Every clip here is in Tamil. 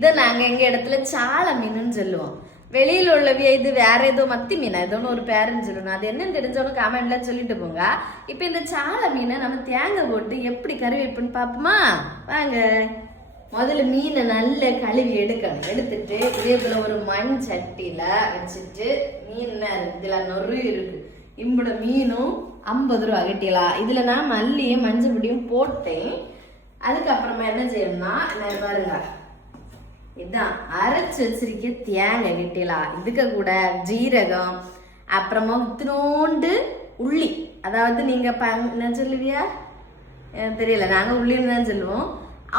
இதை நாங்க எங்க இடத்துல சால மீனுன்னு சொல்லுவோம். வெளியில உள்ளவிய இது வேற ஏதோ மத்தி மீனா ஏதோன்னு ஒரு பேருன்னு சொல்லணும். அது என்னன்னு தெரிஞ்சவனும் கமெண்ட்ல சொல்லிட்டு போங்க. இப்ப இந்த சால மீனை நம்ம தேங்காய் போட்டு எப்படி கறி வைப்புன்னு பாப்போமா? வாங்க. முதல்ல மீனை நல்ல கழுவி எடுக்கணும். எடுத்துட்டு இதே போல ஒரு மண் சட்டியில வச்சுட்டு மீன் இதுல நொறு இருக்கு. இம்புட மீனும் 50 ரூபா கட்டிலாம். இதுல நான் மல்லியும் மஞ்சள் பொடியும் போட்டேன். அதுக்கப்புறமா என்ன செய்யணும்னா நான் பாருங்க, இதான் அரைச்சு வச்சிருக்க தேங்காய் கிட்டலாம். இதுக்கு கூட ஜீரகம், அப்புறமா உத்தினோண்டு உள்ளி, அதாவது நீங்க என்ன சொல்லுவியா தெரியல, நாங்க உள்ளின்னு தான் சொல்லுவோம்,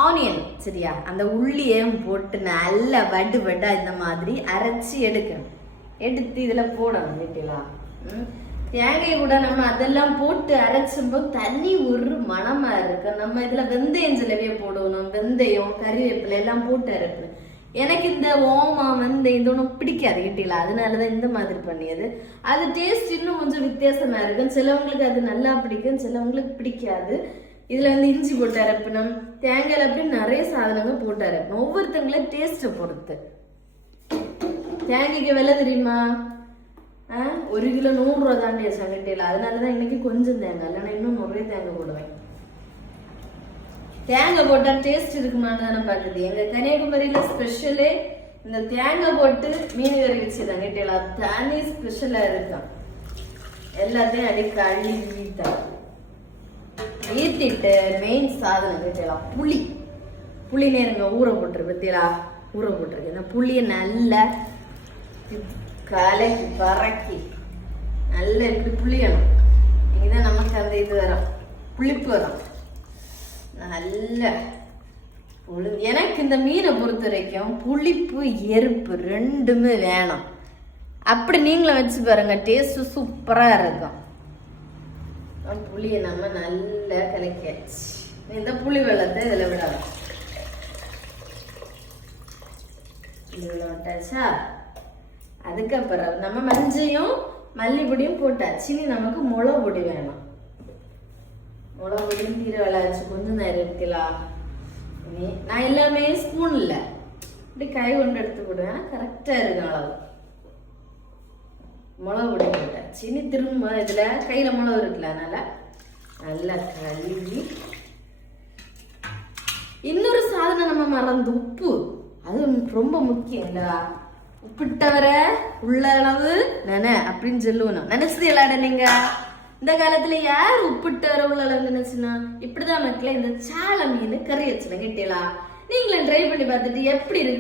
ஆனியன், சரியா? அந்த உள்ளியும் போட்டு நல்லா வடு வடா இந்த மாதிரி அரைச்சி எடுக்கணும். எடுத்து இதுல போடணும் கிட்டலாம். தேங்காய் கூட நம்ம அதெல்லாம் போட்டு அரைச்சும்போது தண்ணி ஒரு மணமா இருக்கு. நம்ம இதுல வெந்தயம் சிலவே போடணும். வெந்தயம், கறிவேப்பிலை எல்லாம் போட்டு அரைக்கணும். எனக்கு இந்த ஓமா வெந்தயம் இது ஒன்றும் பிடிக்காது கிட்டில, அதனாலதான் இந்த மாதிரி பண்ணியது. அது டேஸ்ட் இன்னும் கொஞ்சம் வித்தியாசமா இருக்கும். சிலவங்களுக்கு அது நல்லா பிடிக்கும், சிலவங்களுக்கு பிடிக்காது. இதுல இஞ்சி போட்டு அரைப்பணும், தேங்காயில அப்படி நிறைய சாதனங்கள் போட்டு அரைப்பணும். ஒவ்வொருத்தங்களே டேஸ்ட்டை பொறுத்து. தேங்காய்க்கு விலை தெரியுமா? 1 கிலோ 100 ரூபா தாண்டிய சங்கட்டில. அதனாலதான் இன்னைக்கு கொஞ்சம் தேங்காய், இல்லைன்னா இன்னும் நிறைய தேங்காய் போடுவேன். தேங்காய் போட்டா டேஸ்ட் இருக்குமான்னு தானே பாக்குது. எங்க கன்னியாகுமரியில ஸ்பெஷலே இந்த தேங்காய் போட்டு மீன் கறி வச்சுதான் கேட்டீங்களா, தனி ஸ்பெஷலா இருக்கும். எல்லாத்தையும் அடி கழுவி வீத்திட்டு மெயின் சாதனம் கேட்டீங்களா, புளி நேருங்க ஊற போட்டுருக்கு. பத்தியலா ஊற போட்டிருக்கு. இந்த புளியை நல்லா கலக்கி பறக்கி நல்லா இப்படி புளியணும். இங்கதான் நமக்கு அந்த இது வரும், புளிப்பு வரும். நல்ல எனக்கு இந்த மீனை பொறுத்த வரைக்கும் புளிப்பு எருப்பு ரெண்டுமே வேணும். அப்படி நீங்களும் வச்சு பாருங்க, டேஸ்ட் சூப்பரா இருக்கும். புளியை நம்ம நல்லா கலக்கியாச்சு. இந்த புளி வெள்ளத்தை இதுல விடலாம். இதுல விட்டாச்சா? அதுக்கப்புறம் நம்ம மஞ்சையும் மல்லிப்பொடியும் போட்டாச்சு. இனி நமக்கு மிளகு பொடி வேணும். மிளகு பொடியும் கீரை விளையாச்சு கொஞ்சம் நேரம் இருக்கலாம். நான் எல்லாமே ஸ்பூன் இல்லை, இப்படி கை கொண்டு எடுத்து போடுவேன். கரெக்டா இருக்கு அளவு. மிளகு பொடி போட்டாச்சு. இனி திரும்ப இதுல கையில மிளகு இருக்குல்ல, அதனால நல்லா கழுவி. இன்னொரு சாதனம் நம்ம மறந்து, உப்பு. அது ரொம்ப முக்கியம் இல்ல. உப்பிட்டவர உள்ள அளவு அப்படின்னு சொல்லுவோம். நினைச்சது எல்லாட நீங்க இந்த காலத்துல யார் உப்பிட்டவர உள்ள அளவு நினைச்சுன்னா? இப்படிதான் மக்களே இந்த சால மீன் கறி வச்சுருங்க கேட்டீங்களா? நீங்களும் ட்ரை பண்ணி பார்த்துட்டு எப்படி இருக்கு